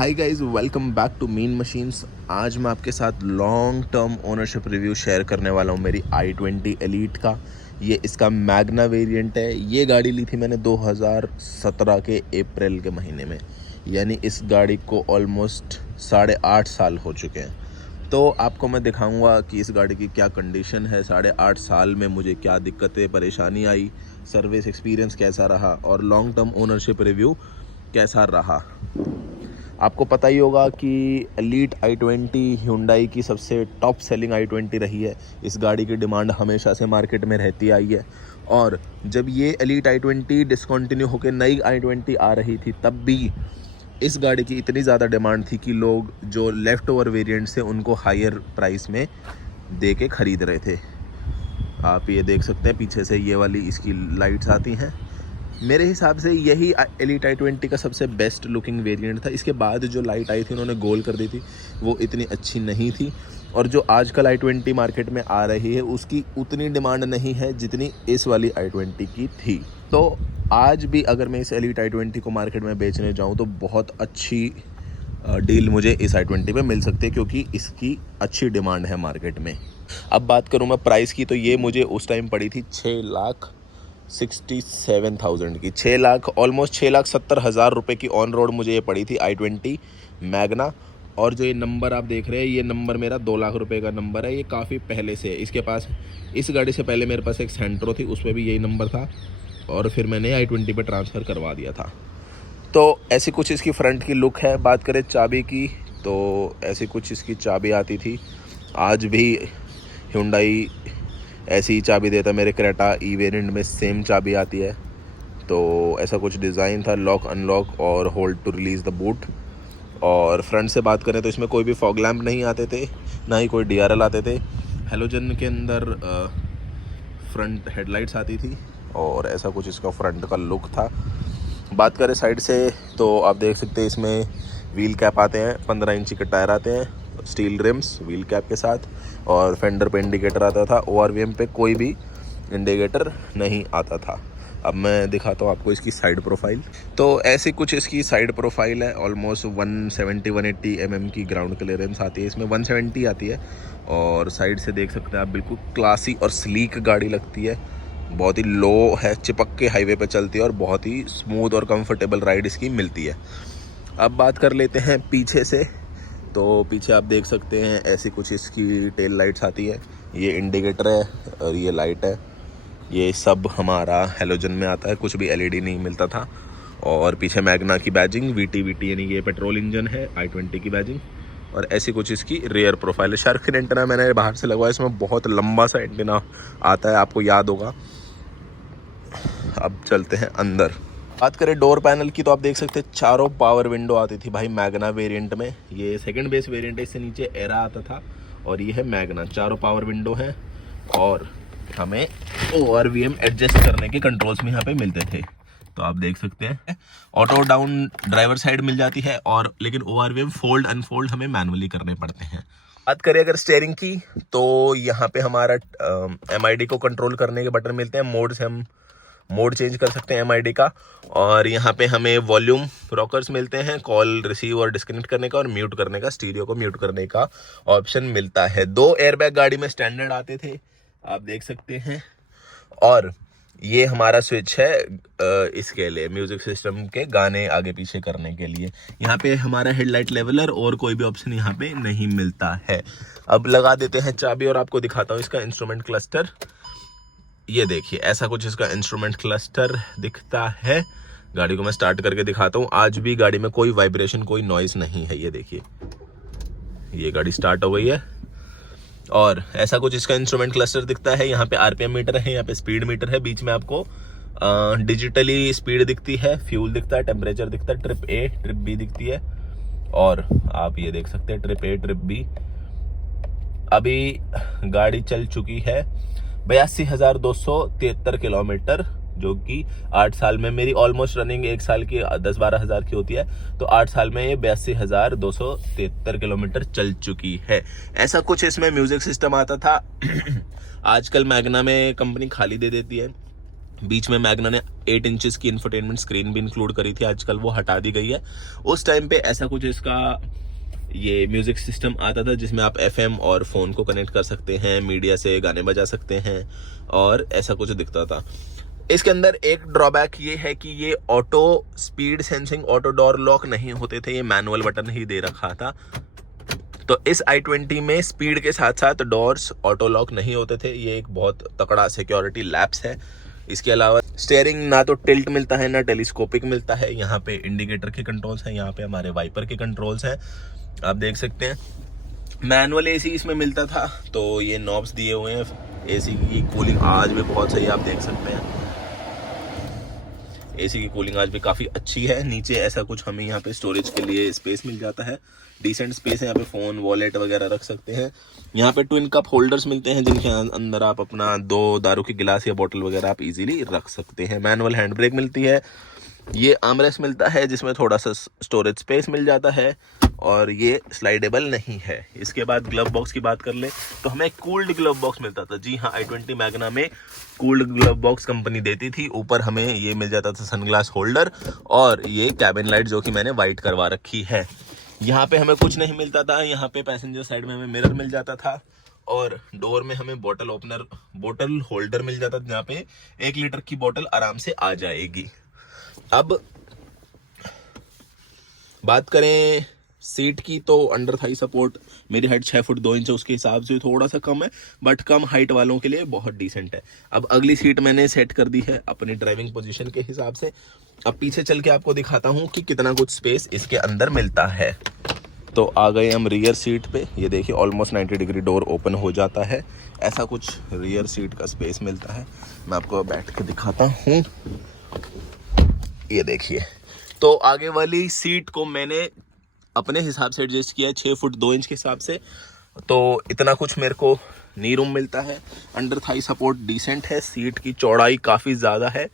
Hi guys, welcome back to mean machines. आज मैं आपके साथ long term ownership review share करने वाला हूँ मेरी i20 एलीट का। ये इसका मैग्ना वेरिएंट है। ये गाड़ी ली थी मैंने 2017 के अप्रैल के महीने में, यानी इस गाड़ी को ऑलमोस्ट 8.5 साल हो चुके हैं। तो आपको मैं दिखाऊंगा कि इस गाड़ी की क्या कंडीशन है, 8.5 साल में मुझे क्या दिक्कतें परेशानी आई, सर्विस एक्सपीरियंस कैसा रहा और लॉन्ग टर्म ओनरशिप रिव्यू कैसा रहा। आपको पता ही होगा कि एलीट i20 Hyundai की सबसे टॉप सेलिंग i20 रही है। इस गाड़ी की डिमांड हमेशा से मार्केट में रहती आई है, और जब ये एलीट i20 डिसकंटिन्यू होकर नई i20 आ रही थी तब भी इस गाड़ी की इतनी ज़्यादा डिमांड थी कि लोग जो लेफ़्ट ओवर वेरिएंट्स थे उनको हायर प्राइस में दे के ख़रीद रहे थे। आप ये देख सकते हैं पीछे से ये वाली इसकी लाइट्स आती हैं। मेरे हिसाब से यही एलीट i20 का सबसे बेस्ट लुकिंग वेरिएंट था। इसके बाद जो लाइट आई थी उन्होंने गोल कर दी थी, वो इतनी अच्छी नहीं थी। और जो आजकल i20 मार्केट में आ रही है उसकी उतनी डिमांड नहीं है जितनी इस वाली i20 की थी। तो आज भी अगर मैं इस एलीट i20 को मार्केट में बेचने जाऊं तो बहुत अच्छी डील मुझे इस i20 पे मिल सकती है, क्योंकि इसकी अच्छी डिमांड है मार्केट में। अब बात करूं मैं प्राइस की, तो ये मुझे उस टाइम पड़ी थी 6,67,000 की, 6,70,000 रुपये की ऑन रोड मुझे ये पड़ी थी i20 मैग्ना। और जो ये नंबर आप देख रहे हैं, ये नंबर मेरा 2 लाख रुपए का नंबर है। ये काफ़ी पहले से है। इसके पास, इस गाड़ी से पहले मेरे पास एक सेंट्रो थी, उस पर भी यही नंबर था, और फिर मैंने i20 पे ट्रांसफ़र करवा दिया था। तो ऐसी कुछ इसकी फ्रंट की लुक है। बात करें चाबी की, तो ऐसी कुछ इसकी चाबी आती थी। आज भी Hyundai ऐसी ही चाबी देता है। मेरे क्रेटा ई वेरिएंट में सेम चाबी आती है। तो ऐसा कुछ डिज़ाइन था, लॉक अनलॉक और hold to release the boot. और फ्रंट से बात करें तो इसमें कोई भी फॉग लैम्प नहीं आते थे, ना ही कोई DRL आते थे। हेलोजन के अंदर फ्रंट हेडलाइट्स आती थी, और ऐसा कुछ इसका फ्रंट का लुक था। बात करें साइड से, तो आप देख सकते हैं इसमें व्हील कैप आते हैं, 15 इंची के टायर आते हैं, स्टील रिम्स व्हील कैप के साथ, और फेंडर पे इंडिकेटर आता था। ORVM पे कोई भी इंडिकेटर नहीं आता था। अब मैं दिखाता हूँ आपको इसकी साइड प्रोफाइल। तो ऐसी कुछ इसकी साइड प्रोफाइल है। ऑलमोस्ट 170-180 mm की ग्राउंड क्लियरेंस आती है, इसमें 170 आती है। और साइड से देख सकते हैं आप, बिल्कुल क्लासी और स्लीक गाड़ी लगती है। बहुत ही लो है, चिपक के हाईवे पे चलती है, और बहुत ही स्मूथ और कंफर्टेबल राइड इसकी मिलती है। अब बात कर लेते हैं पीछे से। तो पीछे आप देख सकते हैं ऐसी कुछ इसकी टेल लाइट्स आती है। ये इंडिकेटर है और ये लाइट है। ये सब हमारा हेलोजन में आता है, कुछ भी LED नहीं मिलता था। और पीछे मैग्ना की बैजिंग, VT यानी ये पेट्रोल इंजन है, i20 की बैजिंग। और ऐसी कुछ इसकी रेयर प्रोफाइल है। शार्क फिन एंटेना मैंने बाहर से लगवाया, इसमें बहुत लंबा सा एंटेना आता है, आपको याद होगा। अब चलते हैं अंदर। बात करें डोर पैनल की, तो आप देख सकते हैं चारों पावर विंडो आती थी भाई मैग्ना वेरिएंट में। ये सेकंड बेस वेरिएंट है, इससे नीचे एरा आता था, और ये है मैग्ना। चारों पावर विंडो हैं, और हमें ORVM एडजस्ट करने के कंट्रोल्स में यहाँ पे मिलते थे। तो आप देख सकते हैं ऑटो डाउन ड्राइवर साइड मिल जाती है, और लेकिन ORVM फोल्ड अनफोल्ड हमें मैनुअली करने पड़ते हैं। बात करें अगर स्टीयरिंग की, तो यहाँ पे हमारा MID को कंट्रोल करने के बटन मिलते हैं। मोड से हम मोड चेंज कर सकते हैं MID का। और यहाँ पे हमें वॉल्यूम रॉकर्स मिलते हैं, कॉल रिसीव और डिस्कनेक्ट करने का, और म्यूट करने का, स्टीरियो को म्यूट करने का ऑप्शन मिलता है। 2 एयरबैग गाड़ी में स्टैंडर्ड आते थे, आप देख सकते हैं। और ये हमारा स्विच है इसके लिए, म्यूजिक सिस्टम के गाने आगे पीछे करने के लिए। यहाँ पे हमारा हेडलाइट लेवलर, और कोई भी ऑप्शन यहाँ पे नहीं मिलता है। अब लगा देते हैं चाबी और आपको दिखाता हूँ इसका इंस्ट्रूमेंट क्लस्टर। ये देखिए, ऐसा कुछ इसका इंस्ट्रूमेंट क्लस्टर दिखता है। गाड़ी को मैं स्टार्ट करके दिखाता हूँ। आज भी गाड़ी में कोई वाइब्रेशन, कोई नॉइज नहीं है। ये देखिए, ये गाड़ी स्टार्ट हो गई है। और ऐसा कुछ इसका इंस्ट्रूमेंट क्लस्टर दिखता है। यहाँ पे RPM मीटर है, यहाँ पे स्पीड मीटर है। बीच में आपको डिजिटली स्पीड दिखती है, फ्यूल दिखता है, टेम्परेचर दिखता है, ट्रिप A ट्रिप B दिखती है। और आप ये देख सकते हैं ट्रिप A ट्रिप B। अभी गाड़ी चल चुकी है 82,273 किलोमीटर, जो कि 8 साल में, मेरी ऑलमोस्ट रनिंग 1 साल की 10-12 हज़ार की होती है, तो 8 साल में ये 82,273 किलोमीटर चल चुकी है। ऐसा कुछ इसमें म्यूजिक सिस्टम आता था। आजकल मैग्ना में कंपनी खाली दे देती है, बीच में मैग्ना ने 8 इंचेस की इंफोटेनमेंट स्क्रीन भी इंक्लूड करी थी, आजकल वो हटा दी गई है। उस टाइम पे ऐसा कुछ इसका ये म्यूजिक सिस्टम आता था जिसमें आप एफएम और फोन को कनेक्ट कर सकते हैं, मीडिया से गाने बजा सकते हैं, और ऐसा कुछ दिखता था। इसके अंदर एक ड्रॉबैक ये है कि ये auto speed sensing, auto door lock नहीं होते थे, ये मैनुअल बटन ही दे रखा था। तो इस i20 में स्पीड के साथ साथ डोर्स ऑटो लॉक नहीं होते थे, ये एक बहुत तकड़ा सिक्योरिटी लैप्स है। इसके अलावा स्टीयरिंग ना तो टिल्ट मिलता है ना टेलीस्कोपिक मिलता है। यहाँ पे इंडिकेटर के कंट्रोल्स हैं, यहाँ पे हमारे वाइपर के कंट्रोल्स हैं, आप देख सकते हैं। मैनुअल एसी इसमें मिलता था, तो ये नॉब्स दिए हुए हैं। एसी की कूलिंग आज भी बहुत सही, आप देख सकते हैं। एसी की कूलिंग आज भी काफ़ी अच्छी है। नीचे ऐसा कुछ हमें यहाँ पे स्टोरेज के लिए स्पेस मिल जाता है, डिसेंट स्पेस है। यहाँ पे फ़ोन, वॉलेट वगैरह रख सकते हैं। यहाँ पे ट्विन कप होल्डर्स मिलते हैं जिनके अंदर आप अपना 2 दारू की गिलास या बोतल वगैरह आप इजीली रख सकते हैं। मैनुअल हैंड ब्रेक मिलती है। ये आर्मरेस्ट मिलता है जिसमें थोड़ा सा स्टोरेज स्पेस मिल जाता है, और ये स्लाइडेबल नहीं है। इसके बाद ग्लव बॉक्स की बात कर ले तो हमें कूल्ड ग्लव बॉक्स मिलता था। जी हाँ, i20 मैग्ना में कूल्ड ग्लव बॉक्स कंपनी देती थी। ऊपर हमें ये मिल जाता था सनग्लास होल्डर, और ये कैबिन लाइट जो कि मैंने वाइट करवा रखी है। यहाँ पे हमें कुछ नहीं मिलता था। यहाँ पे पैसेंजर साइड में हमें मिरर मिल जाता था, और डोर में हमें बोतल ओपनर, बोतल होल्डर मिल जाता था, जहाँ पे 1 लीटर की बोतल आराम से आ जाएगी। अब बात करें सीट की तो अंडर थाई सपोर्ट, मेरी हाइट 6 फुट 2 इंच है, उसके हिसाब से थोड़ा सा कम है, बट कम हाइट वालों के लिए बहुत डिसेंट है। अब अगली सीट मैंने सेट कर दी है अपनी ड्राइविंग पोजीशन के हिसाब से। अब पीछे चल के आपको दिखाता हूँ कि कितना कुछ स्पेस इसके अंदर मिलता है। तो आ गए हम रियर सीट पे। ये देखिए ऑलमोस्ट 90 डिग्री डोर ओपन हो जाता है। ऐसा कुछ रियर सीट का स्पेस मिलता है। मैं आपको बैठ के दिखाता हूँ। ये देखिए, तो आगे वाली सीट को मैंने अपने हिसाब से एडजस्ट किया है 6 फुट 2 इंच के हिसाब से। तो इतना कुछ मेरे को नी रूम मिलता है। अंडर थाई सपोर्ट डिसेंट है। सीट की चौड़ाई काफ़ी ज़्यादा है,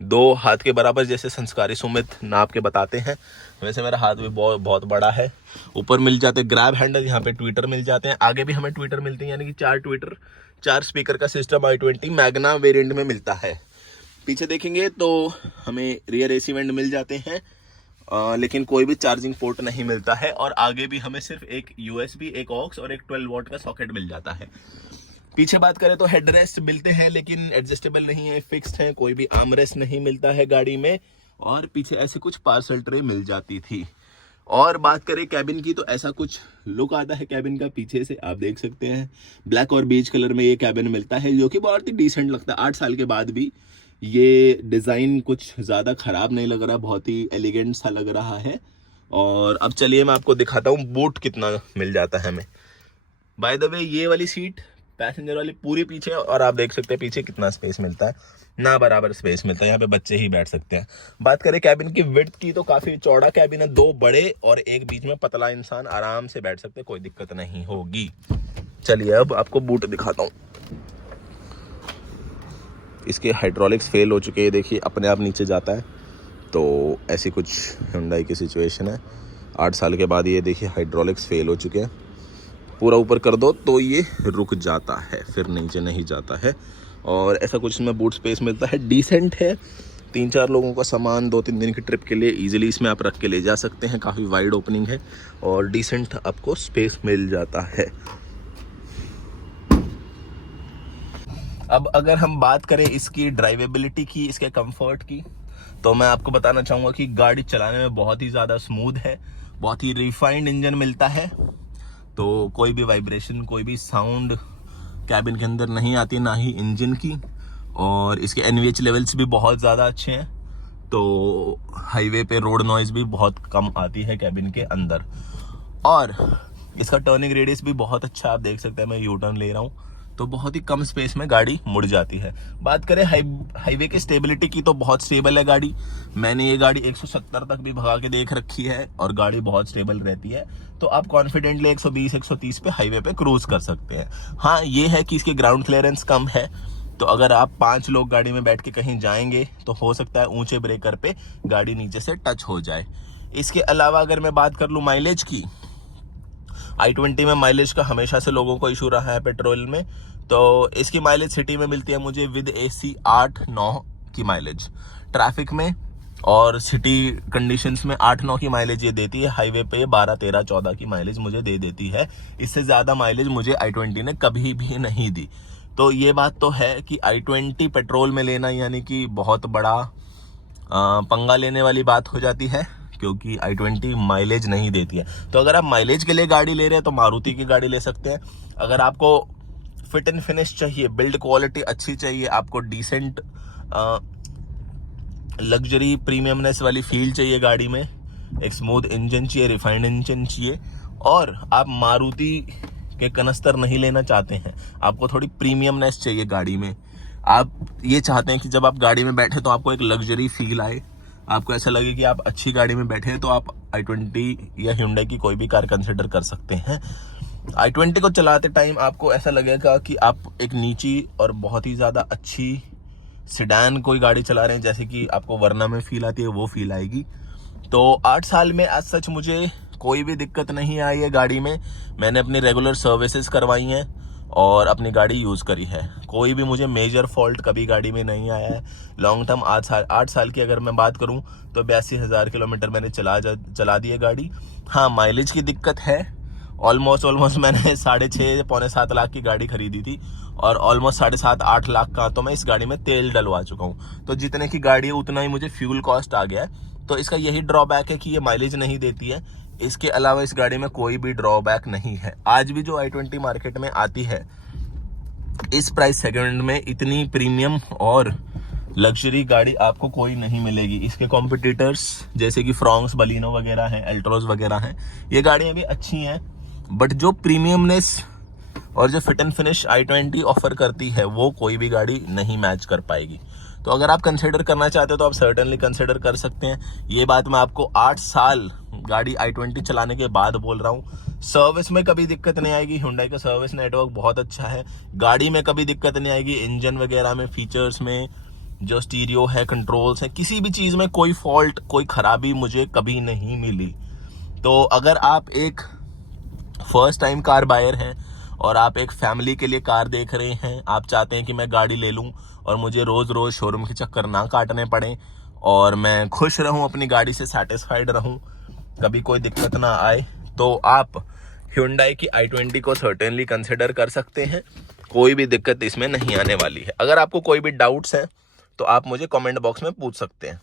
2 हाथ के बराबर, जैसे संस्कारी सुमित नाप के बताते हैं। वैसे मेरा हाथ भी बहुत बड़ा है। ऊपर मिल जाते ग्रैब हैंडल, यहाँ पे ट्विटर मिल जाते हैं। आगे भी हमें ट्विटर मिलते हैं, यानी कि 4 ट्विटर, 4 स्पीकर का सिस्टम i20 मैग्ना वेरिएंट में मिलता है। पीछे देखेंगे तो हमें रियर एसी वेंट मिल जाते हैं, लेकिन कोई भी चार्जिंग पोर्ट नहीं मिलता है। और आगे भी हमें सिर्फ एक USB, एक ऑक्स और एक 12 वॉट का सॉकेट मिल जाता है। पीछे बात करें तो हेडरेस्ट मिलते हैं, लेकिन एडजस्टेबल नहीं है, फिक्स्ड है। कोई भी आर्मरेस्ट नहीं मिलता है गाड़ी में। और पीछे ऐसे कुछ पार्सल ट्रे मिल जाती थी। और बात करें कैबिन की तो ऐसा कुछ लुक आता है कैबिन का, पीछे से आप देख सकते हैं। ब्लैक और बीज कलर में ये कैबिन मिलता है, जो कि बहुत ही डिसेंट लगता है। 8 साल के बाद भी ये डिज़ाइन कुछ ज़्यादा ख़राब नहीं लग रहा, बहुत ही एलिगेंट सा लग रहा है। और अब चलिए मैं आपको दिखाता हूँ बूट कितना मिल जाता है हमें। बाय द वे, ये वाली सीट पैसेंजर वाली पूरी पीछे, और आप देख सकते हैं पीछे कितना स्पेस मिलता है, ना बराबर स्पेस मिलता है। यहाँ पे बच्चे ही बैठ सकते हैं। बात करें कैबिन की विड्थ की तो काफ़ी चौड़ा कैबिन है, 2 बड़े और एक बीच में पतला इंसान आराम से बैठ सकते हैं, कोई दिक्कत नहीं होगी। चलिए अब आपको बूट दिखाता हूँ। इसके हाइड्रोलिक्स फेल हो चुके हैं, देखिए अपने आप नीचे जाता है। तो ऐसी कुछ हुंडई की सिचुएशन है। 8 साल के बाद ये देखिए हाइड्रोलिक्स फेल हो चुके हैं। पूरा ऊपर कर दो तो ये रुक जाता है, फिर नीचे नहीं जाता है। और ऐसा कुछ इसमें बूट स्पेस मिलता है, डिसेंट है। 3-4 लोगों का सामान 2-3 दिन की ट्रिप के लिए इजीली इसमें आप रख के ले जा सकते हैं। काफ़ी वाइड ओपनिंग है और डिसेंट आपको स्पेस मिल जाता है। अब अगर हम बात करें इसकी ड्राइवेबिलिटी की, इसके कंफर्ट की, तो मैं आपको बताना चाहूँगा कि गाड़ी चलाने में बहुत ही ज़्यादा स्मूथ है। बहुत ही रिफाइंड इंजन मिलता है, तो कोई भी वाइब्रेशन, कोई भी साउंड कैबिन के अंदर नहीं आती, ना ही इंजन की। और इसके NVH लेवल्स भी बहुत ज़्यादा अच्छे हैं, तो हाईवे पे रोड नॉइज़ भी बहुत कम आती है कैबिन के अंदर। और इसका टर्निंग रेडियस भी बहुत अच्छा, आप देख सकते हैं। मैं यू टर्न ले रहा हूँ तो बहुत ही कम स्पेस में गाड़ी मुड़ जाती है। बात करें हाईवे की स्टेबिलिटी की तो बहुत स्टेबल है गाड़ी। मैंने ये गाड़ी 170 तक भी भगा के देख रखी है और गाड़ी बहुत स्टेबल रहती है। तो आप कॉन्फिडेंटली 120-130 पे हाईवे पे क्रूज कर सकते हैं। हाँ, ये है कि इसके ग्राउंड क्लियरेंस कम है, तो अगर आप 5 लोग गाड़ी में बैठ के कहीं जाएंगे तो हो सकता है ऊंचे ब्रेकर पे गाड़ी नीचे से टच हो जाए। इसके अलावा अगर मैं बात कर लूँ माइलेज की, i20 में माइलेज का हमेशा से लोगों को इशू रहा है पेट्रोल में। तो इसकी माइलेज सिटी में मिलती है मुझे विद AC 8-9 की माइलेज ट्रैफिक में, और सिटी कंडीशंस में 8-9 की माइलेज ये देती है। हाईवे पे 12, 13, 14 की माइलेज मुझे दे देती है। इससे ज़्यादा माइलेज मुझे i20 ने कभी भी नहीं दी। तो ये बात तो है कि i20 पेट्रोल में लेना यानी कि बहुत बड़ा पंगा लेने वाली बात हो जाती है, क्योंकि i20 माइलेज नहीं देती है। तो अगर आप माइलेज के लिए गाड़ी ले रहे हैं तो मारुति की गाड़ी ले सकते हैं। अगर आपको फिट एंड फिनिश चाहिए, बिल्ड क्वालिटी अच्छी चाहिए, आपको डिसेंट लग्जरी प्रीमियमनेस वाली फील चाहिए गाड़ी में, एक स्मूथ इंजन चाहिए, रिफाइंड इंजन चाहिए, और आप मारुति के कनस्तर नहीं लेना चाहते हैं, आपको थोड़ी प्रीमियमनेस चाहिए गाड़ी में, आप ये चाहते हैं कि जब आप गाड़ी में बैठे तो आपको एक लग्जरी फील आए, आपको ऐसा लगे कि आप अच्छी गाड़ी में बैठे हैं, तो आप i20 या Hyundai की कोई भी कार कंसिडर कर सकते हैं। i20 को चलाते टाइम आपको ऐसा लगेगा कि आप एक नीची और बहुत ही ज़्यादा अच्छी सेडान कोई गाड़ी चला रहे हैं, जैसे कि आपको वरना में फील आती है, वो फील आएगी। तो 8 साल में आज सच मुझे कोई भी दिक्कत नहीं आई है गाड़ी में। मैंने अपनी रेगुलर सर्विसेज करवाई हैं और अपनी गाड़ी यूज़ करी है। कोई भी मुझे मेजर फॉल्ट कभी गाड़ी में नहीं आया है। लॉन्ग टर्म 8 साल की अगर मैं बात करूं तो 82,000 किलोमीटर मैंने चला दी है गाड़ी। हाँ, माइलेज की दिक्कत है। ऑलमोस्ट मैंने 6.5 पौने 7 लाख की गाड़ी खरीदी थी और ऑलमोस्ट 7.5-8 लाख का तो मैं इस गाड़ी में तेल डलवा चुका हूँ। तो जितने की गाड़ी है उतना ही मुझे फ्यूल कॉस्ट आ गया है। तो इसका यही ड्रॉबैक है कि ये माइलेज नहीं देती है। इसके अलावा इस गाड़ी में कोई भी ड्रॉबैक नहीं है। आज भी जो i20 मार्केट में आती है इस प्राइस सेगमेंट में, इतनी प्रीमियम और लग्जरी गाड़ी आपको कोई नहीं मिलेगी। इसके कॉम्पिटिटर्स जैसे कि फ्रॉन्क्स, बलिनो वगैरह हैं, एल्ट्रोज वगैरह हैं, ये गाड़ियां भी अच्छी हैं, बट जो प्रीमियमनेस और जो fit and finish i20 offer करती है वो कोई भी गाड़ी नहीं मैच कर पाएगी। तो अगर आप कंसिडर करना चाहते हो तो आप सर्टेनली कंसिडर कर सकते हैं। ये बात मैं आपको 8 साल गाड़ी i20 चलाने के बाद बोल रहा हूँ। सर्विस में कभी दिक्कत नहीं आएगी, Hyundai का सर्विस नेटवर्क बहुत अच्छा है। गाड़ी में कभी दिक्कत नहीं आएगी, इंजन वगैरह में, फीचर्स में, जो स्टीरियो है, कंट्रोल्स है, किसी भी चीज़ में कोई फॉल्ट, कोई खराबी मुझे कभी नहीं मिली। तो अगर आप एक फर्स्ट टाइम कार बायर हैं और आप एक फैमिली के लिए कार देख रहे हैं, आप चाहते हैं कि मैं गाड़ी ले लूं और मुझे रोज़ रोज़ शोरूम के चक्कर ना काटने पड़े और मैं खुश रहूं, अपनी गाड़ी से सेटिस्फाइड रहूं, कभी कोई दिक्कत ना आए, तो आप Hyundai की i20 को सर्टेनली कंसिडर कर सकते हैं। कोई भी दिक्कत इसमें नहीं आने वाली है। अगर आपको कोई भी डाउट्स हैं तो आप मुझे कमेंट बॉक्स में पूछ सकते हैं।